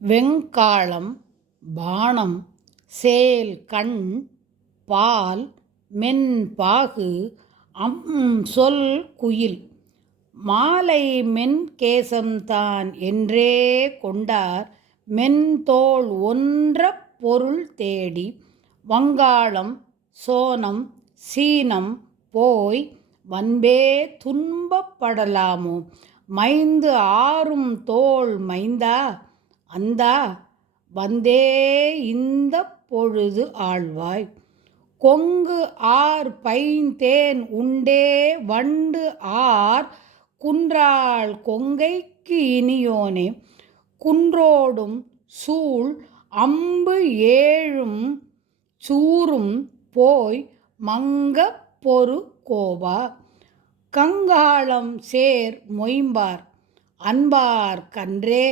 வெங்காளம் பாணம் sale கண் பால் மென்பாகு சொல் குயில் மாலை மென்கேசம்தான் என்றே கொண்டார் மென்தோள் ஒன்ற பொருள் தேடி வங்காளம் சோனம் சீனம் போய் வன்பே துன்பப்படலாமோ மைந்து ஆறும் தோள் மைந்தா அந்தா வந்தே இந்த பொழுது ஆழ்வாய் கொங்கு ஆர் பைந்தேன் உண்டே வண்டு ஆர் குன்றாள் கொங்கைக்கு இனியோனே குன்றோடும் சூழ் அம்பு ஏழும் சூரும் போய் மங்க பொரு கோபா கங்காளம் சேர் மொயம்பார் அன்பார் கன்றே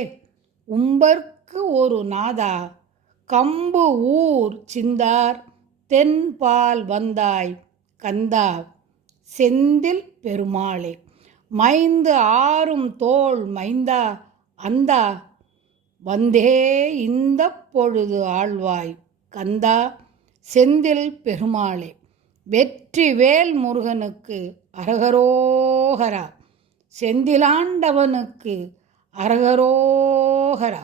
உம்பர்க்கு ஒரு நாதா கம்பு ஊர் சிந்தார் தென்பால் வந்தாய் கந்தா செந்தில் பெருமாளே மைந்து ஆறும் தோள் மைந்தா அந்தா வந்தே இந்த பொழுது ஆழ்வாய் கந்தா செந்தில் பெருமாளே வெற்றி வேல் முருகனுக்கு அரகரோகரா செந்திலாண்டவனுக்கு அரகரோகரா.